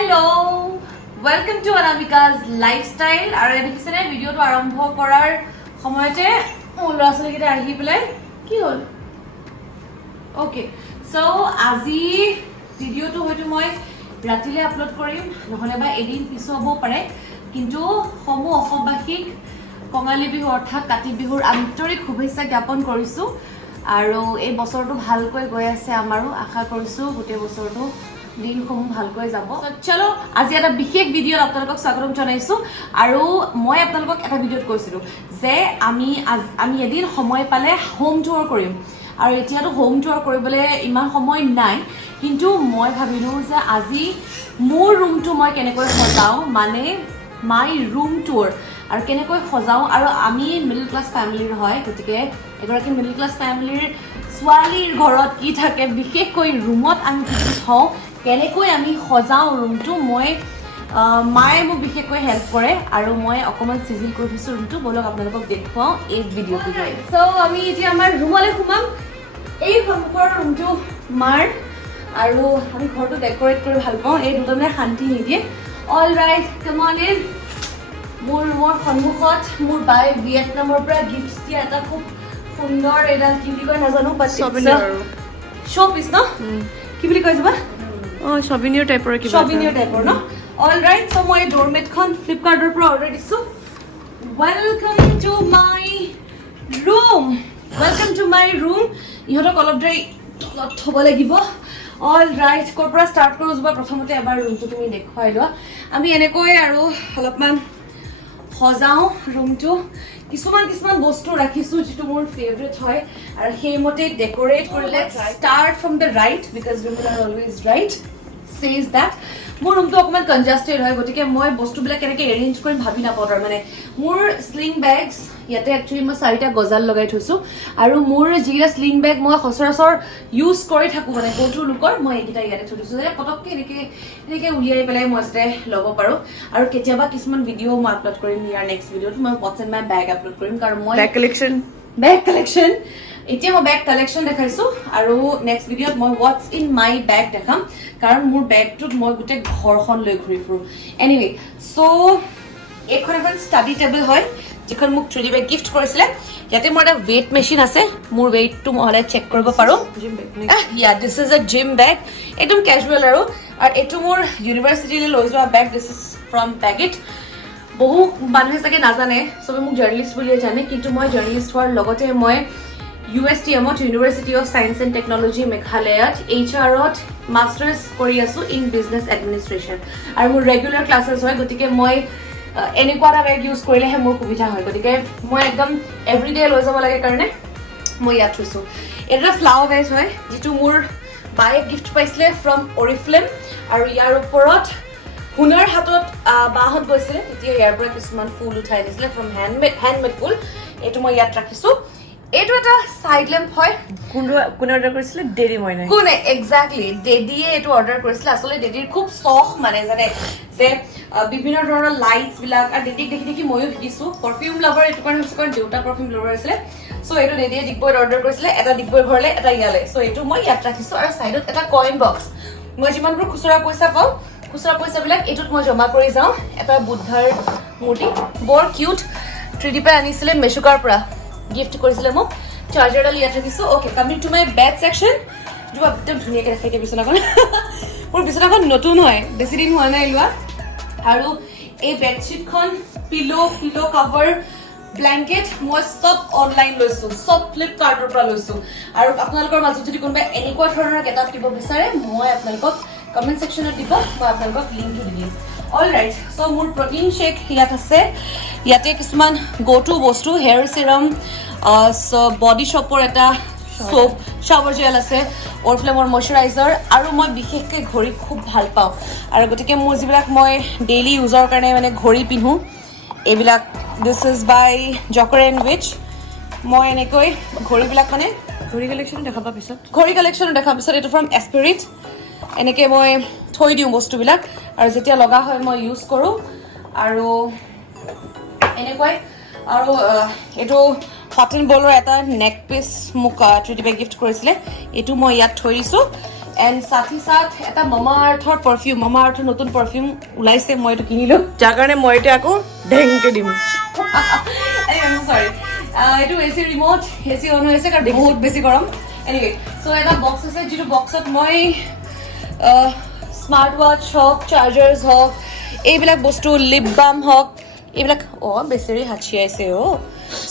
Hello, welcome to Anamika's lifestyle. আৰু দেখিছেনে ভিডিওটো আৰম্ভ কৰাৰ সময়তে ল'ৰা ছোৱালীকেইটা আহি পেলাই কি হ'ল ওকে সো আজি ভিডিওটো হয়তো মই ৰাতিলে আপলোড কৰিম নহলে বা এদিন পিছু হ'ব পাৰে কিন্তু সমূহ অসমবাসীক কঙালী বিহু অৰ্থাৎ কাতি বিহুৰ আন্তৰিক শুভেচ্ছা জ্ঞাপন কৰিছো আৰু এই বছৰটো ভালকৈ গৈ আছে আমাৰো আশা কৰিছো গোটেই বছৰটো দিন সমূহ ভালকৈ যাব চলো আজি এটা বিশেষ ভিডিও আপোনালোকক স্বাগতম জনাইছো আৰু মই আপোনালোকক এটা ভিডিওত কৈছিলো যে আমি এদিন সময় পালে হোম টুৰ কৰিম আৰু এতিয়াতো হোম টুৰ কৰিবলৈ ইমান সময় নাই কিন্তু মই ভাবিলো যে আজি মোৰ ৰুমটো মই কেনেকৈ সজাও মানে মাই ৰুম টুৰ আৰু কেনেকৈ সজাও আৰু আমি মিডল ক্লাছ ফ্যামিলিৰ হয় গতিকে এগৰাকী মিডল ক্লাছ ফ্যামিলিৰ ছোৱালীৰ ঘৰত কি থাকে বিশেষকৈ ৰুমত আমি কি থওঁ কেনেকৈ আমি সজাও ৰুমটো মই মায়ে মোক বিশেষকৈ হেল্প কৰে আৰু মই অকমান সিজিল কৰি দিছো ৰুমটো বলক আপোনালোকক দেখুৱাও এই ভিডিওটো সো আমি এতিয়া আমাৰ ৰুমলৈ সোমাম এই সন্মুখৰ ৰুমটো মাৰ আৰু আমি ঘৰটো ডেকোৰেট কৰি ভাল পাওঁ এই দুটানে শান্তি নিদিয়ে all right come on in মোৰ ৰুমৰ সন্মুখত মোৰ বাই ভিয়েটনামৰ পৰা গিফ্ট দিয়া এটা খুব সুন্দৰ এডাল কি বুলি কয় নাজানো বাট শ্ব পিছ ন কি বুলি কয় যাবা সবিনিয়ৰ টাইপৰ কিবা সবিনিয়ৰ টাইপৰ ন অল ৰাইট সো মই ডোৰমেটখন ফ্লিপকাৰ্টৰ পৰা অৰ্ডাৰ দিছো ওয়েলকাম টু মাই ৰুম ইহঁতক অলপ দেৰি তলত থ'ব লাগিব অল ৰাইট ক'ৰ পৰা ষ্টাৰ্ট কৰোঁ যোৱা প্ৰথমতে এবাৰ ৰুমটো তুমি দেখুৱাই লোৱা আমি এনেকৈ আৰু অলপমান সজাওঁ ৰুমটো কিছুমান বস্তু ৰাখিছো যিটো মোৰ ফেভৰেট হয় আৰু সেইমতে ডেকোৰেট কৰিলে start from the right because women R always right says that মোৰ ৰুমটো অকমান কনজাস্টেড হয় গতিকে মই বস্তুবিলাক কেনেকৈ এৰেঞ্জ কৰিম ভাবি নাপাওঁ তাৰ মানে মোৰ স্লিং বেগছ ইয়াতে একচুৱেলি মই 4টা গজাল লগাই থৈছো আৰু মোৰ যিকেইটা স্লিং বেগ মই সচৰাচৰ ইউজ কৰি থাকোঁ মানে গ'টো লুকৰ মই এইকেইটা ইয়াতে থৈ দিছোঁ যে পটককৈ এনেকৈ উলিয়াই পেলাই মই যাতে ল'ব পাৰোঁ আৰু কেতিয়াবা কিছুমান ভিডিঅ' মই আপলোড কৰিম ইয়াৰ নেক্সট ভিডিঅ'ত মই Whats and my bag upload কৰিম কাৰণ মই বেগ কালেকশ্যন এতিয়া মই বেগ কালেকশ্যন দেখাইছো আৰু নেক্সট ভিডিঅ'ত মই হোৱাটছ ইন মাই বেগ দেখাম কাৰণ মোৰ বেগটোত মই গোটেই ঘৰখন লৈ ঘূৰি ফুৰোঁ এনিৱে চ' এইখন এখন ষ্টাডি টেবল হয় যিখন মোক ট্ৰেডি বেগ গিফ্ট কৰিছিলে ইয়াতে মোৰ এটা ৱেইট মেচিন আছে মোৰ ৱেইটটো মই সদায় চেক কৰিব পাৰোঁ দিছ ইজ এ জিম বেগ একদম কেজুৱেল আৰু এইটো মোৰ ইউনিভাৰ্চিটিলৈ লৈ যোৱা বেগ দিছ ইজ ফ্ৰম বেগিট বহু মানুহে চাগে নাজানে চবে মোক জাৰ্নেলিষ্ট বুলিয়ে জানে কিন্তু মই জাৰ্নেলিষ্ট হোৱাৰ লগতে মই USTMত university of science and technology মেঘালয়ত HRত মাষ্টাৰ্ছ কৰি আছোঁ ইন বিজনেছ এডমিনিষ্ট্ৰেশ্যন আৰু মোৰ ৰেগুলাৰ ক্লাছেছ হয় গতিকে মই এনেকুৱা এটা বেগ ইউজ কৰিলেহে মোৰ সুবিধা হয় গতিকে মই একদম এভৰিডে লৈ যাব লাগে কাৰণে মই ইয়াত থৈছোঁ এটা ফ্লাৱাৰ বেজ হয় যিটো মোৰ বায়ে গিফ্ট পাইছিলে ফ্ৰম অৰিফ্লেম আৰু ইয়াৰ ওপৰত হুনাৰ হাতত বাহঁত গৈছিলে তেতিয়া ইয়াৰ পৰা কিছুমান ফুল উঠাই দিছিলে ফ্ৰম হেণ্ডমেড ফুল এইটো মই ইয়াত ৰাখিছোঁ এইটো এটা সাইড লেম্প হয় কোনে অৰ্ডাৰ কৰিছিলে ডেডি মই নাই কোনে এক্স্যাক্টলি ডেডিয়ে এইটো অৰ্ডাৰ কৰিছিলে আসলে ডেডিৰ খুব চখ মানে জানে যে বিভিন্ন ধৰণৰ লাইটছ বিলাক আৰু ডেডিক দেখি ময়ো শিকিছো পাৰফিউম লাভাৰ এইটো কাৰণে হৈছে কাৰণ দেউতা পাৰফিউম লাভাৰ আছিলে চ' এইটো ডেডিয়ে ডিগবৈত অৰ্ডাৰ কৰিছিলে এটা ডিগবৈ ঘৰলৈ এটা ইয়ালৈ চ' এইটো মই ইয়াত ৰাখিছো আৰু চাইডত এটা কইন বক্স মই যিমানবোৰ খুচুৰা পইচা পাওঁ খুচুৰা পইচাবিলাক এইটোত মই জমা কৰি যাওঁ এটা বুদ্ধাৰ মূৰ্তি বৰ কিউট 3D পে আনিছিলে মেচুকাৰ পৰা গিফ্ট কৰিছিলে মোক চাৰ্জাৰডাল ইয়াত ৰাখিছোঁ okay coming to my bed section যোৱা একদম ধুনীয়াকৈ দেখাই দিয়া বিচনাখন মোৰ বিচনাখন নতুন হয় বেছি দিন হোৱা নাই লোৱা আৰু এই বেডশ্বীটখন পিলো কভাৰ ব্লেংকেট মই চব অনলাইন লৈছোঁ চব ফ্লিপকাৰ্টৰ পৰা লৈছোঁ আৰু আপোনালোকৰ মাজত যদি কোনোবাই এনেকুৱা ধৰণৰ গেটআপ দিব বিচাৰে মই আপোনালোকক কমেণ্ট ছেকশ্যনত দিব মই আপোনালোকক লিংকটো দি দিম অল ৰাইট চ' মোৰ প্ৰটিন শ্বেক ইয়াত আছে ইয়াতে কিছুমান গ'টু বস্তু হেয়াৰ চিৰাম বডি শ্বপৰ এটা সোপ শাৱাৰ জেল আছে অৰিফ্লেমৰ মইশ্চাৰাইজাৰ আৰু মই বিশেষকৈ ঘড়ী খুব ভাল পাওঁ আৰু গতিকে মোৰ যিবিলাক মই ডেইলি ইউজৰ কাৰণে মানে ঘড়ী পিন্ধোঁ এইবিলাক this is by joker and which মই এনেকৈ ঘড়ীবিলাক মানে ঘড়ী কালেকশ্যন দেখাব পিছত এইটো ফ্ৰম এস্পিৰিট এনেকৈ মই থৈ দিওঁ বস্তুবিলাক আৰু যেতিয়া লগা হয় মই ইউজ কৰোঁ আৰু এনেকৈ আৰু এইটো হট এণ্ড বলৰ এটা নেক পিচ মোক ট্ৰেডি বেগ গিফ্ট কৰিছিলে এইটো মই ইয়াত থৈ দিছোঁ এণ্ড সাথী সাথ এটা মামা আৰ্থৰ পাৰফিউম মামা আৰ্থৰ নতুন পাৰফিউম ওলাইছে মই এইটো কিনিলো যাৰ কাৰণে মই এতিয়া আকৌ ঢেংকে দিম সৰি এইটো এচি ৰিমোট এচি অন হৈ আছে কাৰণ বহুত বেছি গৰম এনিৱে চ' এটা বক্স আছে যিটো বক্সত মই স্মাৰ্ট ৱাচ হওক চাৰ্জাৰ্ছ হওক এইবিলাক বস্তু লিপ বাম হওক এইবিলাক বেচেৰি হাঁচিয়াইছে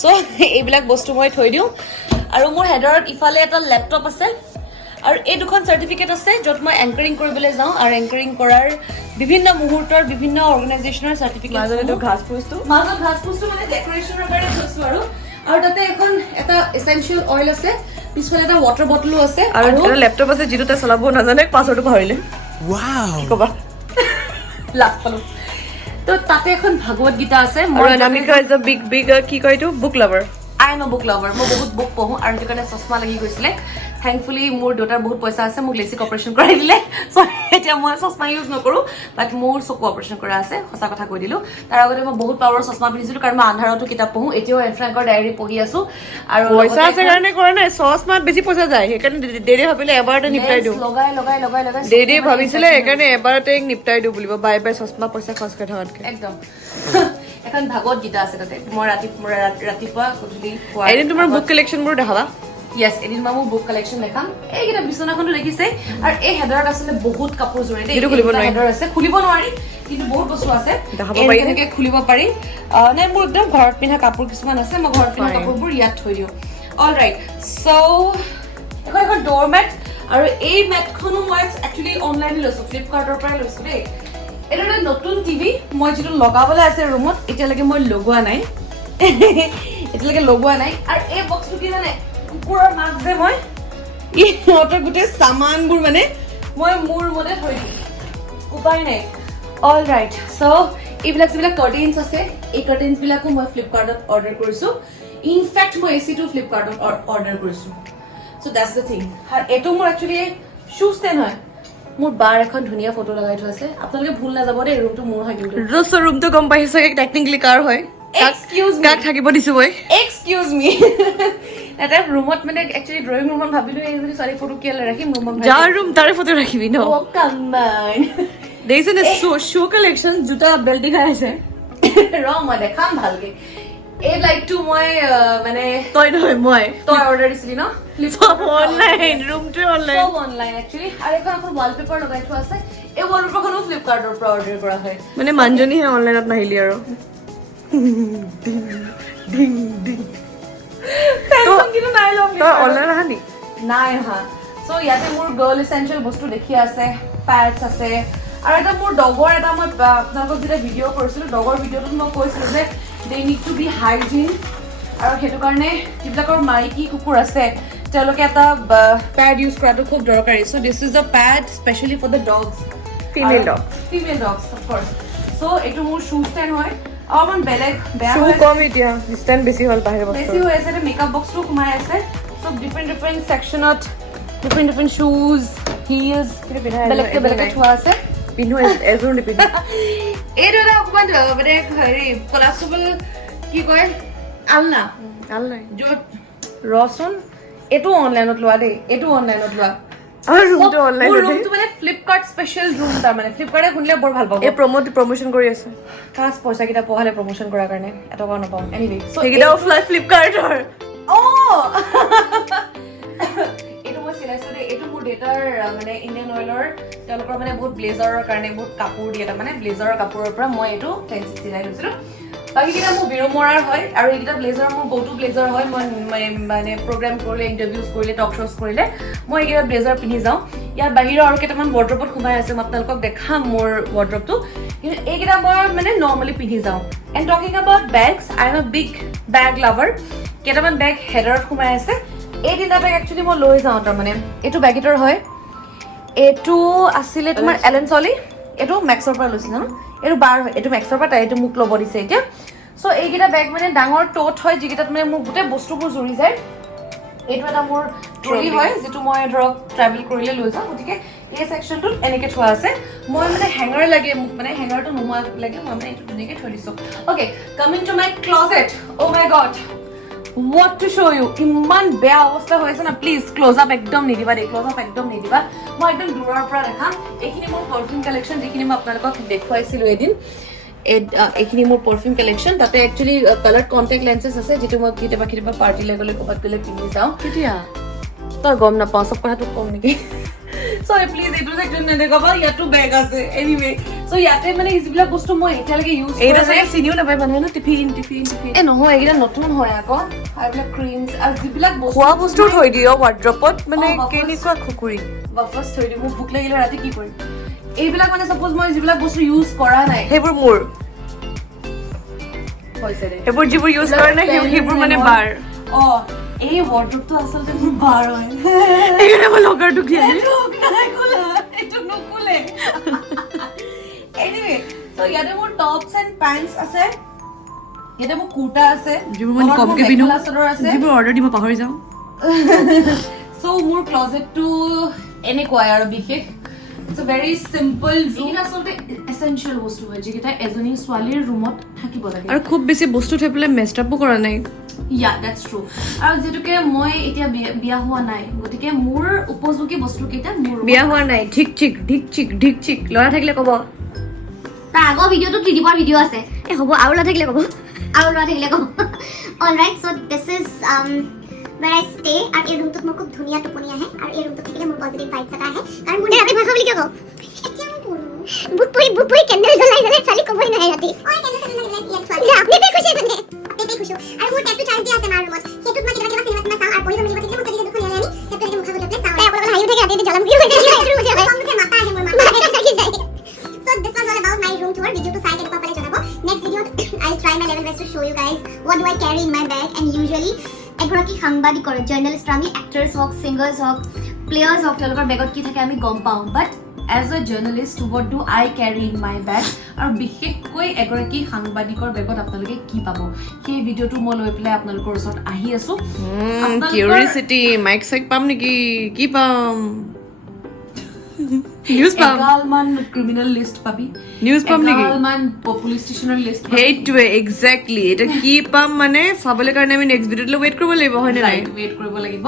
চ' এইবিলাক বস্তু মই থৈ দিওঁ আৰু মোৰ হেডাৰত ইফালে এটা লেপটপ আছে আৰু এই দুখন চাৰ্টিফিকেট আছে য'ত মই এংকাৰিং কৰিবলৈ যাওঁ আৰু এংকাৰিং কৰাৰ বিভিন্ন মুহূৰ্তৰ বিভিন্ন অৰ্গেনাইজেশ্যনৰ চাৰ্টিফিকেট মাজত ঘাস পুছটো মানে ডেকৰেশ্যনৰ কাৰণে থৈছোঁ আৰু তাতে এখন এটা এচেঞ্চিয়েল অইল আছে পিছফালে এটা ৱাটাৰ বটলো আছে আৰু এটা লেপটপ আছে যিটো তাই চলাব নাজানে পাছৱৰ্ডটো পাহৰিলে Wow. ক'বা লাভ পালোঁ তো তাতে এখন ভাগৱত গীতা আছে আৰু অনামিকা ইজ আ বিগ কি কয় এইটো book lover I M A book lover মই বহুত বুক পঢ়োঁ আৰু সেইটো কাৰণে চশমা লাগি গৈছিলে থেংকফুলি মোৰ দেউতাৰ বহুত পইচা আছে মোক লেচিক অপাৰেশ্যন কৰাই দিলে চ' এতিয়া মই চশমা ইউজ নকৰোঁ বাট মোৰ চকু অপাৰেশ্যন কৰা আছে সঁচা কথা কৈ দিলোঁ তাৰ আগতে মই বহুত পাৱাৰৰ চশমা পিন্ধিছিলোঁ কাৰণ মই আন্ধাৰতো কিতাপ পঢ়োঁ এতিয়াও এন ফ্ৰেংকৰ ডায়েৰী পঢ়ি আছোঁ আৰু পইচা আছে কাৰণে কৰা নাই চশমাত বেছি পইচা যায় সেইকাৰণে দেৰি ভাবিলে এবাৰতে নিপটাই দিওঁ লগাই দেৰি ভাবিছিলে সেইকাৰণে এবাৰতে নিপটাই দিওঁ বুলিব বাই চশমা পইচা খৰচ কৰি থকাতকে একদম এখন ভাগৱত গীতা আছে তাতে মই ৰাতিপুৱা গধূলি এদিন তোমাৰ বুক কালেকশ্যনবোৰ দেখাবা য়েছ এদিন মই মোৰ বুক কালেকশ্যন দেখাম এইকেইটা বিচনাখনো দেখিছে আৰু এই হেডাৰত আছিলে বহুত কাপোৰ জোৰে দেই হেডাৰ আছে খুলিব নোৱাৰি কিন্তু বহুত বস্তু আছে এনেকে খুলিব পাৰি নাই মোৰ একদম ঘৰত পিন্ধা কাপোৰ কিছুমান আছে মই ঘৰত পিন্ধা কাপোৰবোৰ ইয়াত থৈ দিওঁ অল ৰাইট চ' এখন ড'ৰ মেট আৰু এই মেটখনো মই একচুৱেলি অনলাইনে লৈছোঁ ফ্লিপকাৰ্টৰ পৰাই লৈছোঁ দেই এইটো এটা নতুন টিভি মই যিটো লগাবলৈ আছে ৰুমত এতিয়ালৈকে মই লগোৱা নাই আৰু এই বক্সটো কি জানে কুকুৰৰ মাক যে মই ইহঁতৰ গোটেই সামানবোৰ মানে মই মোৰ মতে থৈ দিওঁ উপায় নাই অল ৰাইট চ' এইবিলাক যিবিলাক কাৰ্টেইনছ আছে এই কাৰ্টেইনছবিলাকো মই ফ্লিপকাৰ্টত অৰ্ডাৰ কৰিছোঁ ইনফেক্ট মই এচিটো ফ্লিপকাৰ্টত অৰ্ডাৰ কৰিছোঁ চ' দেটছ দ্য থিং আৰু এইটো মোৰ একচুৱেলি শ্বু ষ্টেণ্ড হয় মোৰ বাৰ এখন ধুনীয়া ফটো লগাই থোৱা আছে আপোনালোকে ভুল নাযাব দেই ৰুমটো মোৰ হয় কিন্তু ৰুমটো গম পাইছে টেকনিকেলি কাৰ হয় কাক থাকিব দিছো মই এক্সকিউজ মি এটা ৰুমত মানে একচুৱেলি ড্ৰয়িং ৰুমত ভাবিলো এই যদি ছোৱালী ফটো কিয় ৰাখিম ৰুমত যাৰ ৰুম তাৰে ফটো ৰাখিবি ন কামান দেখিছে নে শ্ব' কালেকশ্যন জোতা বেল্ট দেখাই আছে মই দেখাম ভালকে এই লাইটটো মই মানে তই নহয় মই তই অৰ্ডাৰ দিছিলি ন অনলাইন ৰুমটো অনলাইন সব অনলাইন একচুৱেলি আৰু এখন ৱালপেপাৰ লগাই থোৱা আছে এই ৱালপেপাৰখনো ফ্লিপকাৰ্টৰ পৰা অৰ্ডাৰ কৰা হয় মানে মানুহজনীহে অনলাইনত নাহিলি আৰু অনলাইন আহা নি নাই অহা চ' ইয়াতে মোৰ গাৰ্ল এচেঞ্চিয়েল বস্তু দেখি আছে পেডছ আছে আৰু এটা মোৰ ডগৰ এটা মই আপোনালোকক যেতিয়া ভিডিঅ' কৰিছিলোঁ ডগৰ ভিডিঅ'টোত মই কৈছিলোঁ যে they need to be hygiene আৰু সেইটো কাৰণে যিবিলাকৰ মাইকী কুকুৰ আছে তেওঁলোকে এটা পেড ইউজ কৰাটো খুব দৰকাৰী so' this is a pad specially for the dogs female dogs of course so' এইটো মোৰ শ্বু ষ্টেণ্ড হয় অলপমান বেলেগ বেয়া কম এতিয়া ষ্টেণ্ড বেছি হ'ল বাহিৰ বেছি হৈ আছে মেকআপ বক্সটো সোমাই আছে চব ডিফাৰেণ্ট ছেকশ্যনত ডিফাৰেণ্ট শ্বুজ হিলছ বেলেগকে থোৱা আছে পিন্ধো এযোৰ নিপিন্ধো এইটো এটা অকণমান মানে হেৰি কলাষ্টবল কি কয় আলনা য'ত ৰচোন এইটো অনলাইনত লোৱা দেই এইটো অনলাইনত লোৱা ৰুমটো মানে ফ্লিপকাৰ্ট স্পেচিয়েল ৰুম তাৰ মানে ফ্লিপকাৰ্টে শুনিলে বৰ ভাল পাব এই প্ৰমোশ্যন কৰি আছে কাজ পইচা কেইটা পোৱালে প্ৰমোশ্যন কৰাৰ কাৰণে এটকাও নাপাওঁ এনিৱে সেইকেইটা অফলাইন ফ্লিপকাৰ্টৰ এইটো মই চিলাইছোঁ দেই এইটো মোৰ দেউতাৰ মানে ইণ্ডিয়ান অইলৰ তেওঁলোকৰ মানে বহুত ব্লেজাৰৰ কাৰণে বহুত কাপোৰ দিয়ে তাৰমানে ব্লেজাৰৰ কাপোৰৰ পৰা মই এইটো ফেঞ্চি চিলাই লৈছিলোঁ বাকীকেইটা মোৰ বিৰু মৰাৰ হয় আৰু এইকেইটা ব্লেজাৰ মোৰ গ'টো ব্লেজাৰ হয় মই মানে প্ৰগ্ৰেম কৰিলে ইণ্টাৰভিউজ কৰিলে টক শ্ব'জ কৰিলে মই এইকেইটা ব্লেজাৰ পিন্ধি যাওঁ ইয়াৰ বাহিৰৰ আৰু কেইটামান ৱাৰ্ড্ৰবত সোমাই আছে মই আপোনালোকক দেখাম মোৰ ৱাৰ্ড্ৰবটো কিন্তু এইকেইটা মই মানে নৰ্মেলি পিন্ধি যাওঁ and talking about bags I M a big bag lover কেইটামান বেগ হেডাৰত সোমাই আছে এই তিনিটা বেগ একচুৱেলি মই লৈ যাওঁ তাৰমানে এইটো বেগেটৰ হয় এইটো আছিলে তোমাৰ এলেন চলি এইটো মেক্সৰ পৰা লৈছিলে ন এইটো বাৰ হয় এইটো মেক্সৰ পৰা তাই এইটো মোক ল'ব দিছে এতিয়া চ' এইকেইটা বেগ মানে ডাঙৰ টোট হয় যিকেইটাত মানে মোৰ গোটেই বস্তুবোৰ জুৰি যায় এইটো এটা মোৰ ট্ৰলি হয় যিটো মই ধৰক ট্ৰেভেল কৰিলে লৈ যাওঁ গতিকে এই ছেকশ্যনটোত এনেকৈ থোৱা আছে মই মানে হেঙাৰ লাগে মোক মানে হেঙাৰটো নোহোৱা লাগে মই মানে এইটো ধুনীয়াকৈ থৈ দিছোঁ okay coming to my closet O' my god what to show you ইমান বেয়া অৱস্থা হৈছে না প্লিজ ক্লোজ আপ একদম নিদিবা দেই ক্লোজ আপ একদম নিদিবা মই একদম দূৰৰ পৰা দেখাম এইখিনি মোৰ পাৰফিউম কালেকশ্যন যিখিনি মই আপোনালোকক দেখুৱাইছিলোঁ এদিন এইখিনি মোৰ পাৰফিউম কালেকশ্যন তাতে একচুৱেলি কালাৰ্ড কণ্টেক্ট লেন্সেছ আছে যিটো মই কেতিয়াবা পাৰ্টিলৈ গ'লে ক'ৰবাত গ'লে পিন্ধি যাওঁ কেতিয়া তই গম নাপাওঁ চব কথাটো কম নেকি সৰি প্লিজ এইটো সেকশ্যন নেদেখাবা ইয়াতো বেগ আছে এনিৱে সো ইয়াতে মানে যিবিলাক বস্তু মই এতিয়ালৈকে ইউজ এইটা চাগে চিনিও নাপায় মানুহে ন টিফিন নহয় এইকেইটা নতুন হয় আকৌ এইবিলাক ক্ৰীমছ আৰু যিবিলাক খোৱা বস্তু থৈ দিয় ৱাৰ্ড্ৰপত মানে কেনেকুৱা খুকুৰি বাফাৰ্ছ থৈ দিওঁ মোক ভোক লাগিলে ৰাতি কি কৰিম এইবিলাক মানে সাপোজ মই যিবিলাক বস্তু ইউজ কৰা নাই সেইবোৰ মোৰ হৈছে দে সেইবোৰ যিবোৰ ইউজ কৰা নাই সেইবোৰ মানে বাৰ এই ৱাৰ্ড্ৰপটো আচলতে মোৰ বাৰ হয় এইকাৰণে মই লকাৰটো কি আনি নাই খোলা এইটো নকলে এনিৱে সো ইয়াতে মোৰ টপছ এণ্ড পেণ্টছ আছে ইয়াতে মোৰ কুৰ্তা আছে যিবোৰ মানে কমকে পিন্ধো আছে যিবোৰ অৰ্ডাৰ দিব পাহৰি যাওঁ সো মোৰ ক্লজেটটো এনেকুৱাই আৰু বিশেষ It's a very simple room. It's also essential বস্তু হয় যেটা এজনী ছোৱালীৰ ৰুমত থাকিব লাগে আৰু খুব বেছি বস্তু থৈ পেলাই মেস্টাপো কৰা নাই Yeah, that's true. আৰু যেটুকে মই এতিয়া বিয়া হোৱা নাই গতিকে মোৰ উপযোগী বস্তু কেইটা মোৰ বিয়া হোৱা নাই ঠিক ঠিক লৰা থাকিলে কব তাৰ আগৰ ভিডিওটো ক্লিপৰ ভিডিও আছে এ হ'ব আৰু লৰা থাকিলে কব alright so this is where I stay R এই ৰুমটো মোৰ খুব ধুনিয়া টোপনি আহে আৰ এই ৰুমটো থাকিলে মোৰ পজিটিভ ভাইবস এটা আহে কাৰণ মোৰ আমি ভাষা বুলি কও বুট পৰি কেন্ডেল জ্বলাই চালি কবই নাই ৰাতি ওই কেন্ডেল জ্বলাই ইয়াত ছোৱালী আপনি তে খুশি মানে আপনি খুশি আৰু মোৰ টেটু চাৰ্জ দি আছে মাৰ ৰুমত হেতুত মই কিবা চিনেমা চাওঁ আৰু পঢ়ি মেলিব থাকিলে মোৰ চাগে দুখন আনি টেটু মুখা বলে চাওঁ তাই অকল হাইও থাকে ৰাতি জ্বলাম কি হৈ যায় মুখে মাথা আহে মোৰ মাথা থাকি যায় So this was all about my room tour. Video to side and janaabo. Next video I'll try my level best to show you guys what do I carry in my bag and usually এগৰাকী সাংবাদিকৰ journalist আমি actors হওক সিঙ্গাৰ্ছ হওক players হওক তেওঁলোকৰ বেগত কি থাকে আমি গম পাওঁ but as a journalist what do I carry in my bag আৰু বিশেষকৈ এগৰাকী সাংবাদিকৰ বেগত আপোনালোকে কি পাব সেই ভিডিওটো মই লৈ পেলাই আপোনালোকৰ ওচৰত আহি আছো কিউৰিয়ছিটি মাইক সাইক পাম নেকি কি পাম নিউজ পাম এগালমান ক্ৰিমিনেল লিষ্ট পাবি নিউজ পাম নেকি এগালমান পুলিচ ষ্টেচনৰ লিষ্ট সেইটোৱে এক্স্যাক্টলি এটা কি পাম মানে চাবলৈ কাৰণে আমি নেক্সট ভিডিঅ'লৈ ৱেইট কৰিব লাগিব হয়নে নাই ৱেইট কৰিব লাগিব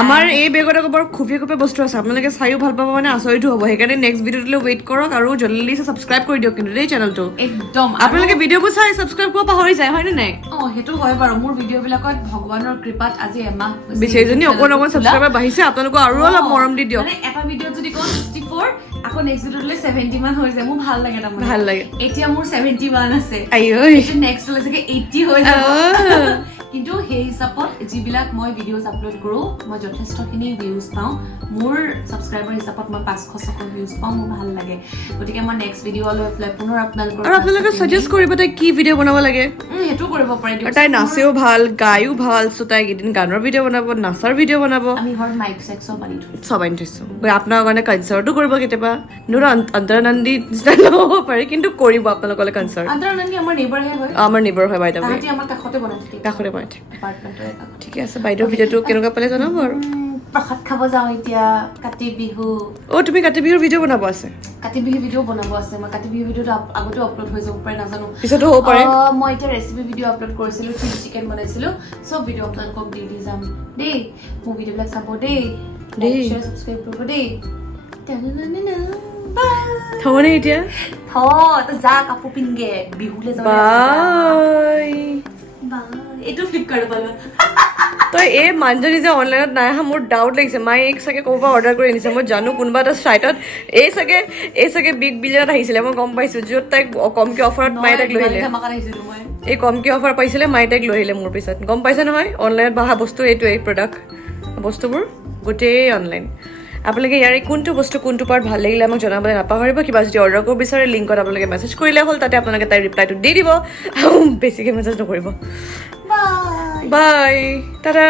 আমাৰ এই বেগত আকৌ বৰ খুফিয়া বস্তু আছে আপোনালোকে চাইও ভাল পাব মানে আচৰিত হ'ব সেইকাৰণে নেক্সট ভিডিঅ'লৈ ৱেইট কৰক আৰু জলদি সাবস্ক্ৰাইব কৰি দিয়ক কিন্তু এই চেনেলটো একদম আপোনালোকে ভিডিঅ'বোৰ চাই সাবস্ক্ৰাইব কৰিব পাহৰি যায় হয়নে নাই সেইটো হয় বাৰু মোৰ ভিডিঅ'বিলাকত ভগৱানৰ কৃপাত আজি এমাহ বিচাৰিজনী অকণ সাবস্ক্ৰাইবাৰ বাঢ়িছে আপোনালোকক আৰু অলপ মৰম দি দিয়ক মানে এটা ভিডিঅ'ত যদি কওঁ 64 আকৌ নেক্সট ভিডিঅ'লৈ 70 মান হৈ যায় মোৰ ভাল লাগে তাৰমানে ভাল লাগে এতিয়া মোৰ 71 আছে আইঐ এতিয়া নেক্সট লৈ চাগে 80 হৈ যাব কিন্তু সেই হিচাপত যিবিলাক মই ভিডিঅ'জ আপলোড কৰো মই যথেষ্টখিনি ভিউজ পাওঁ মোৰ সাবস্ক্ৰাইবাৰ হিচাপত মই 500 ভিউজ পাওঁ মোৰ ভাল লাগে গতিকে মই নেক্সট ভিডিঅ'লৈ পুনৰ আপোনালোকে সাজেষ্ট কৰিব তাই কি ভিডিঅ' বনাব লাগে সেইটো কৰিব পাৰে তাই নাচেও ভাল গায়ো ভাল সো তাই এদিন গানৰ ভিডিঅ' বনাব নাচাৰ ভিডিঅ' বনাব আমি ঘৰত মাইক চেক চব আনি থৈছো সব আনি থৈছো আপোনাৰ কাৰণে কনচাৰ্টো কৰিব কেতিয়াবা নোৰা অন্তৰানন্দী হ'ব পাৰে কিন্তু কৰিব আপোনালোকলে কনচাৰ্ট অন্তৰানন্দী আমাৰ নেইবাৰহে হয় আমাৰ নেইবাৰ হয় বাইদেউ তাহাঁতি আমাৰ কাষতে বনাই থাকে কাষৰে বনাই এপাৰ্টমেণ্টৰ কাষত ঠিকে আছে বাইদেউ ভিডিঅ'টো কেনেকুৱা পালে জনাব আৰু প্ৰসাদ খাব যাওঁ এতিয়া কাতি বিহু তুমি কাতি বিহুৰ ভিডিঅ' বনাব আছে কাতি বিহু ভিডিঅ' বনাব আছে মই কাতি বিহু ভিডিঅ'টো আগতে আপলোড হৈ যাব পাৰে নাজানো পিছতো হ'ব পাৰে মই এতিয়া ৰেচিপি ভিডিঅ' আপলোড কৰিছিলো চিলি চিকেন বনাইছিলো চব ভিডিঅ' আপোনালোকক দি যাম দেই মোৰ ভিডিঅ'বিলাক চাব দেই সাবস্ক্ৰাইব কৰিব দেই থবনে এতিয়া যা কাপোৰ পিন্ধগে বিহুলে যাব এইটো ফ্লিপকাৰ্ট পালো তই এই মানুহজনী যে অনলাইনত নাই অহা মোৰ ডাউট লাগিছে মায়ে এক চাগে ক'ৰবাৰ অৰ্ডাৰ কৰি আনিছে মই জানো কোনোবা এটা চাইটত এই চাগে বিগ বিলিয়নত আহিছিলে মই গম পাইছো য'ত তাইক কমকে অফাৰত মায়ে তাইক লৈ আহিলে এই কমকে অফাৰ পাইছিলে মায়ে তাইক লৈ আহিলে মোৰ পিছত গম পাইছে নহয় অনলাইনত অহা বস্তু এইটোৱে প্ৰডাক্ট বস্তুবোৰ গোটেই অনলাইন আপোনালোকে ইয়াৰে কোনটো বস্তু কোনটো পাৰ্ট ভাল লাগিলে আমাক জনাবলৈ নাপাহৰিব কিবা যদি অৰ্ডাৰ কৰিব বিচাৰে লিংকত আপোনালোকে মেছেজ কৰিলে হ'ল তাতে আপোনালোকে তাই ৰিপ্লাইটো দি দিব বেছিকৈ মেছেজ নকৰিব বাই টাটা